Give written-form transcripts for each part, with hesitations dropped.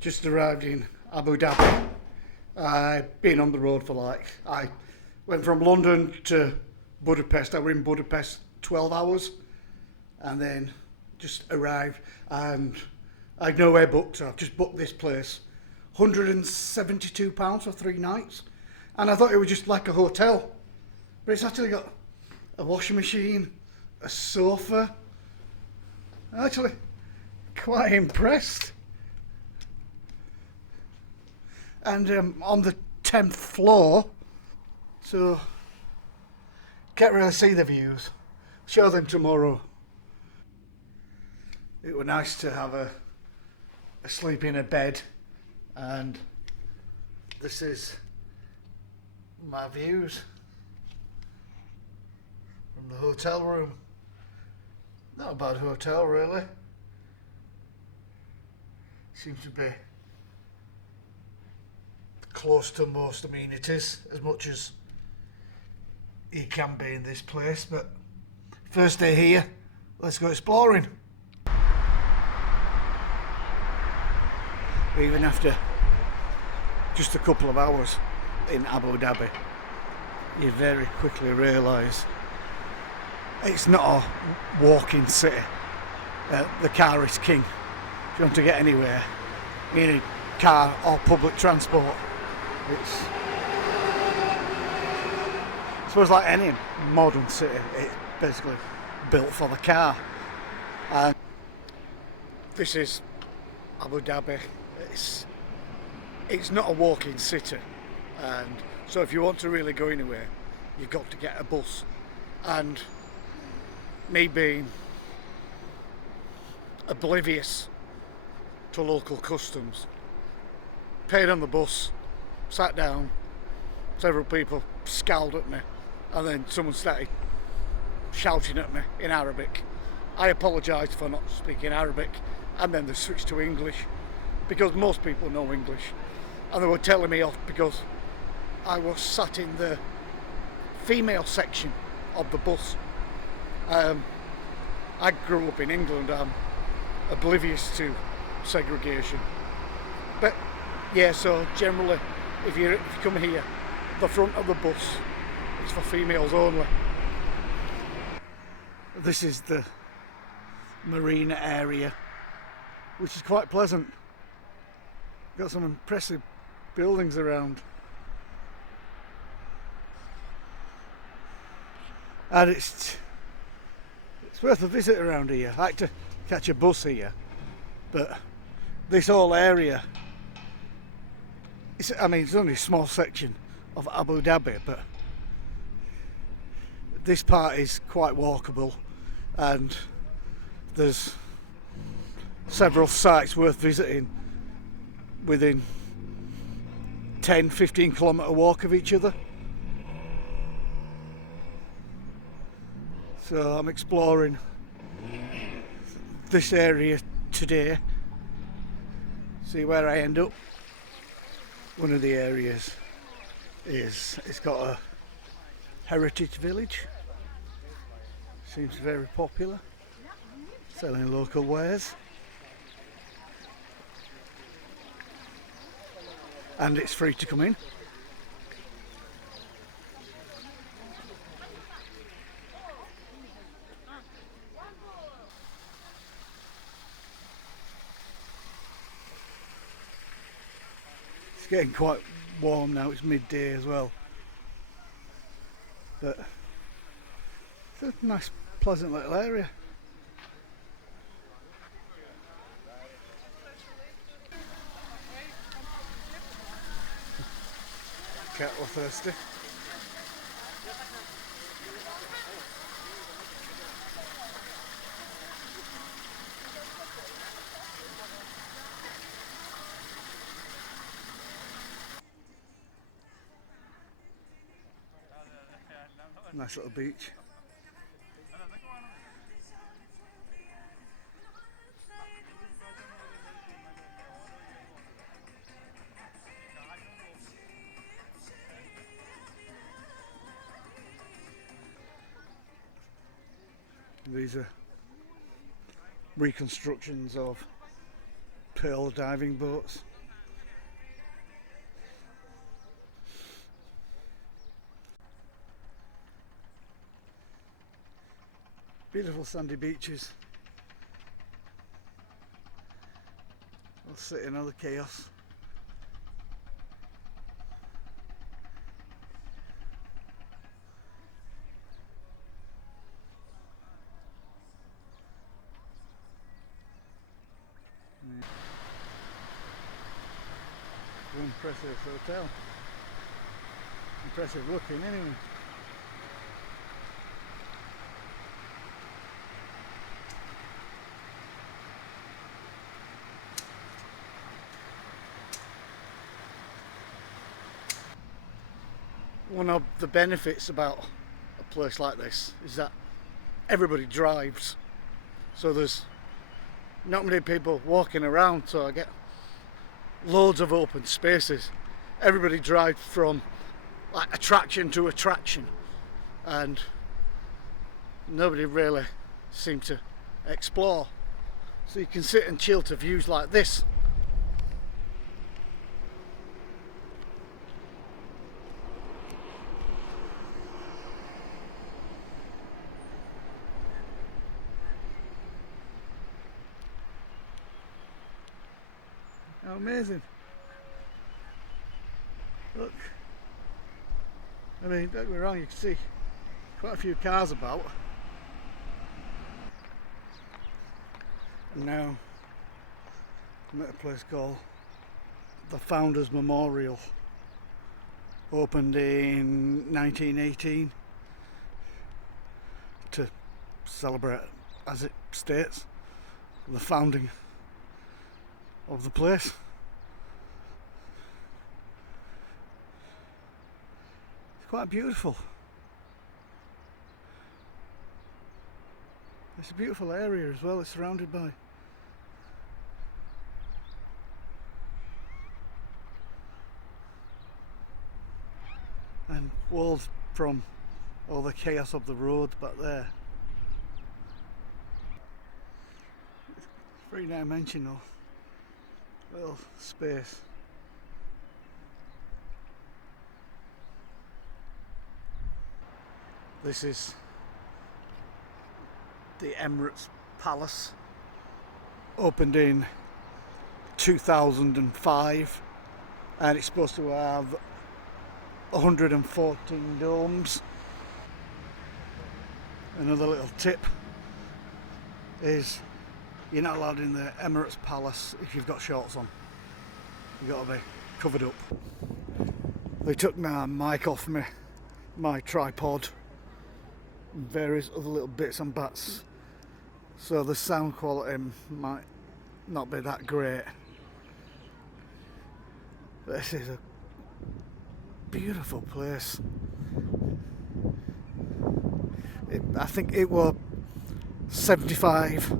Just arrived in Abu Dhabi. I've been on the road for I went from London to Budapest. I was in Budapest 12 hours and then just arrived, and I had nowhere booked, so I've just booked this place. £172 for 3 nights. And I thought it was just like a hotel. But it's actually got a washing machine, a sofa. I'm actually quite impressed. And on the 10th floor, so can't really see the views. Show them tomorrow. It was nice to have a sleep in a bed, and this is my views from the hotel room. Not a bad hotel, really. Seems to be close to most amenities, as much as you can be in this place. But first day here, let's go exploring. Even after just a couple of hours in Abu Dhabi, you very quickly realise it's not a walking city. The car is king. If you want to get anywhere, you need car or public transport. It's, I suppose, like any modern city, it's basically built for the car. And this is Abu Dhabi. It's not a walking city, and so if you want to really go anywhere, you've got to get a bus. And me being oblivious to local customs, paid on the bus, sat down, several people scowled at me, and then someone started shouting at me in Arabic. I apologised for not speaking Arabic, and then they switched to English, because most people know English, and they were telling me off because I was sat in the female section of the bus. I grew up in England. I'm oblivious to segregation, but yeah, so generally if you come here, the front of the bus is for females only. This is the marina area, which is quite pleasant. Got some impressive buildings around, and it's worth a visit around here. I like to catch a bus here, but this whole area, it's only a small section of Abu Dhabi, but this part is quite walkable, and there's several sites worth visiting within 10-15 kilometre walk of each other. So I'm exploring this area today, see where I end up. One of the areas it's got a heritage village, seems very popular, selling local wares, and it's free to come in. It's getting quite warm now, it's midday as well, but it's a nice pleasant little area. Cat or thirsty. Nice little beach. These are reconstructions of pearl diving boats. Beautiful sandy beaches. I'll sit in all the chaos. Yeah. Impressive hotel. Impressive looking anyway. One of the benefits about a place like this is that everybody drives, so there's not many people walking around, so I get loads of open spaces. Everybody drives from like attraction to attraction, and nobody really seems to explore, so you can sit and chill to views like this. How amazing. Look, I mean, don't get me wrong, you can see quite a few cars about. And now I'm at a place called the Founders Memorial. Opened in 1918 to celebrate, as it states, the founding of the place. It's quite beautiful. It's a beautiful area as well. It's surrounded by and walls from all the chaos of the road back there. It's 3-dimensional little space. This is the Emirates Palace, opened in 2005, and it's supposed to have 114 domes. Another little tip is you're not allowed in the Emirates Palace if you've got shorts on. You've got to be covered up. They took my mic off me, my tripod, and various other little bits and bats, so the sound quality might not be that great. But this is a beautiful place. I think it was 75.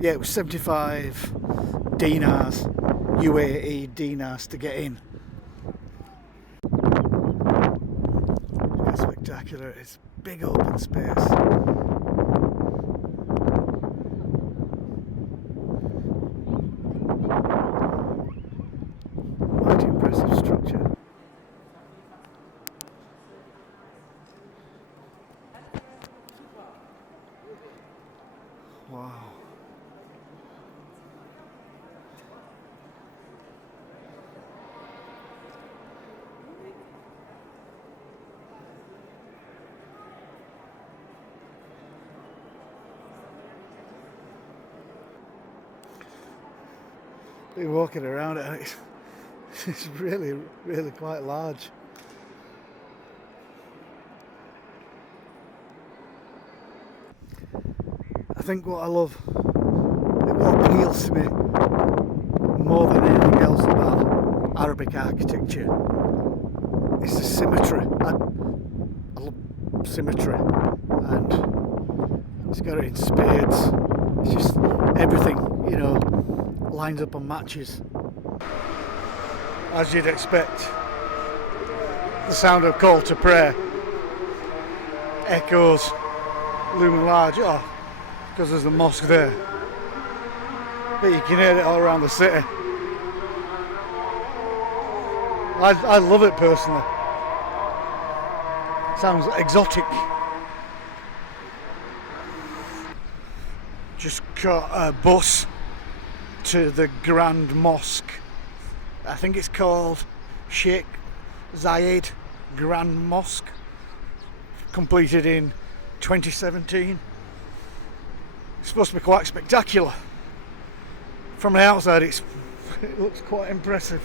Yeah, it was 75 dinars, UAE dinars, to get in. It's spectacular. It's big open space. Quite impressive structure. Wow. Been walking around it, and it's really, really quite large. I think what I love, what appeals to me more than anything else about Arabic architecture is the symmetry. I love symmetry, and it's got it in spades. It's just everything, you know, lines up and matches. As you'd expect, the sound of call to prayer echoes looming large. Oh, because there's a mosque there. But you can hear it all around the city. I love it personally. Sounds exotic. caught a bus to the Grand Mosque. I think it's called Sheikh Zayed Grand Mosque, completed in 2017. It's supposed to be quite spectacular. From the outside it looks quite impressive.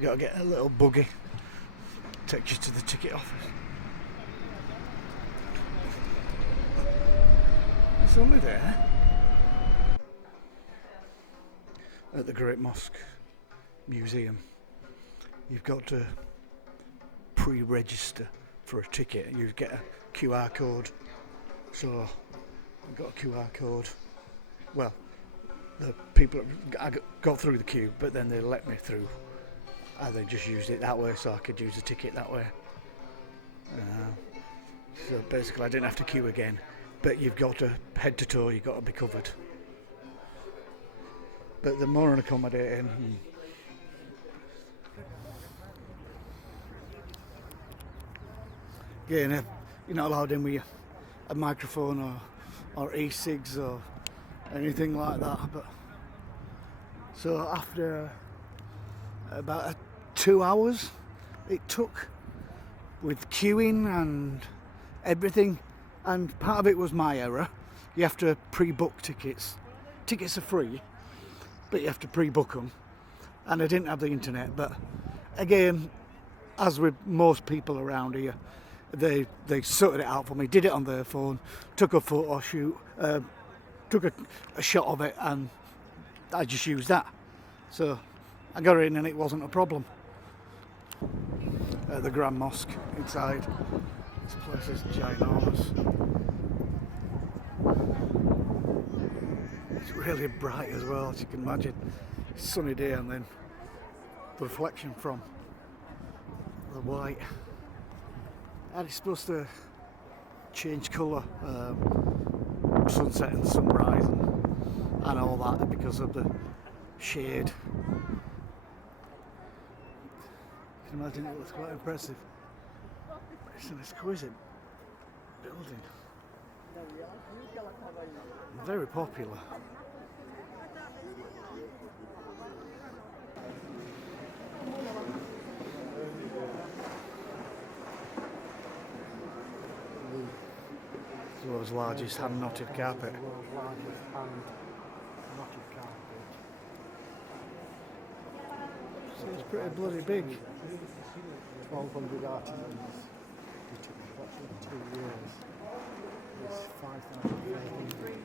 You gotta get a little buggy, takes you to the ticket office. It's only there. At the Great Mosque Museum, you've got to pre-register for a ticket. You get a QR code. So I've got a QR code. Well, the people I got through the queue, but then they let me through. They just used it that way, so I could use the ticket that way. So basically, I didn't have to queue again. But you've got to head to toe. You've got to be covered. But they're more accommodating. Again, you're not allowed in with a microphone or e-cigs or anything like that. But so after about 2 hours it took with queuing and everything, and part of it was my error. You have to pre-book tickets. Tickets are free, but you have to pre-book them, and I didn't have the internet. But again, as with most people around here, they sorted it out for me, did it on their phone, took a photo shoot, took a shot of it, and I just used that. So I got in and it wasn't a problem. The Grand Mosque inside, this place is ginormous. It's really bright as well, as you can imagine. It's a sunny day, and then the reflection from the white, and it's supposed to change colour, sunset and sunrise and all that, because of the shade. You can imagine it looks quite impressive. It's an exquisite building. Very popular. It's the world's largest hand knotted carpet. So it's pretty bloody big. 1,200 artisans. It took approximately 2 years. It's 5,000